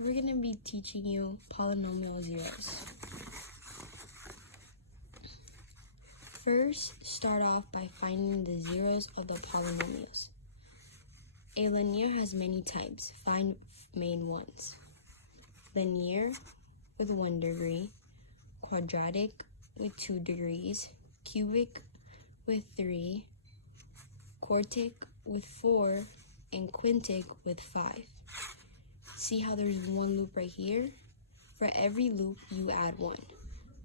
we're going to be teaching you polynomial zeros. First, start off by finding the zeros of the polynomials. A linear has many types. Find main ones. Linear with 1 degree, quadratic with 2 degrees, cubic with 3, quartic with 4, and quintic with 5. See how there's one loop right here? For every loop, you add 1.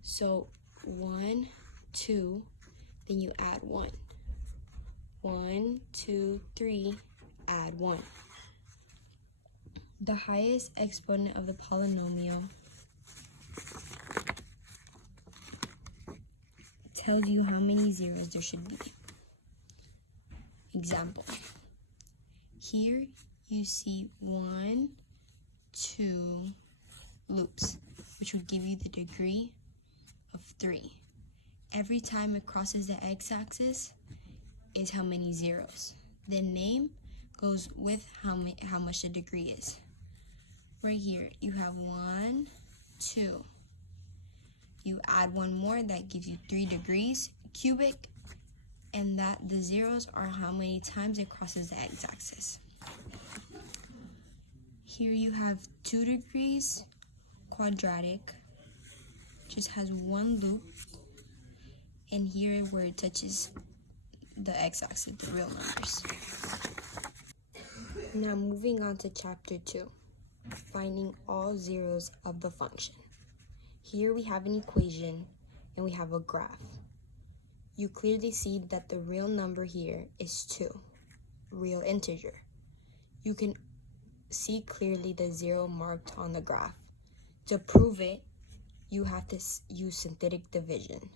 So 1, 2, then you add 1. 1, 2, 3, add 1. The highest exponent of the polynomial tells you how many zeros there should be. Example. Here you see 1, 2 loops, which would give you the degree of 3. Every time it crosses the x-axis is how many zeros. The name goes with how much the degree is. Right here, you have 1, 2. You add 1 more, that gives you 3 degrees, cubic, and that the zeros are how many times it crosses the x-axis. Here you have 2 degrees, quadratic, just has 1 loop, and here where it touches the x-axis, the real numbers. Now moving on to chapter 2, finding all zeros of the function. Here we have an equation and we have a graph. You clearly see that the real number here is 2, real integer. You can see clearly the 0 marked on the graph. To prove it, you have to use synthetic division.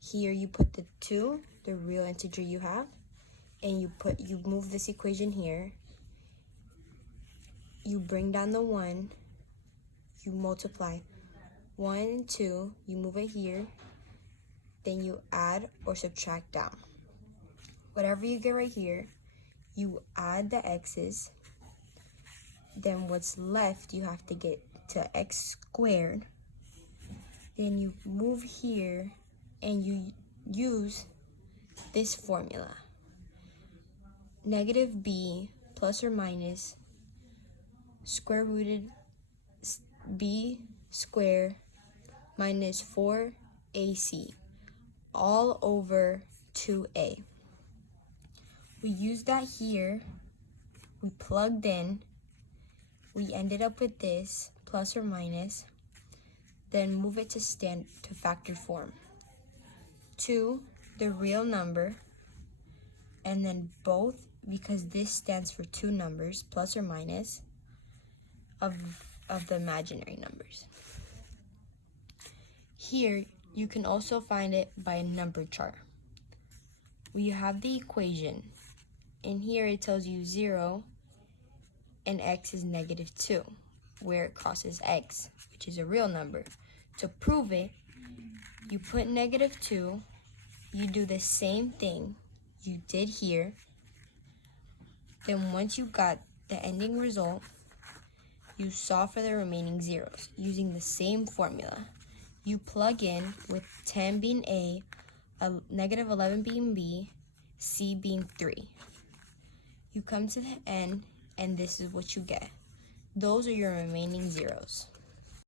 Here you put the 2, the real integer you have, and you move this equation here. You bring down the 1, you multiply 1 and 2, you move it here, then you add or subtract down. Whatever you get right here, you add the x's, then what's left you have to get to x squared, then you move here and you use this formula. Negative b plus or minus square rooted b squared minus 4ac all over 2a. We used that here, we plugged in, we ended up with this plus or minus, then move it to factored form. 2, the real number, and then both, because this stands for 2 numbers, plus or minus, of the imaginary numbers. Here, you can also find it by a number chart. We have the equation, and here it tells you 0 and x is negative 2, where it crosses x, which is a real number. To prove it, you put negative 2, you do the same thing you did here, then once you got the ending result, you solve for the remaining zeros using the same formula. You plug in with 10 being a negative 11 being b, c being 3. You come to the end, and this is what you get. Those are your remaining zeros.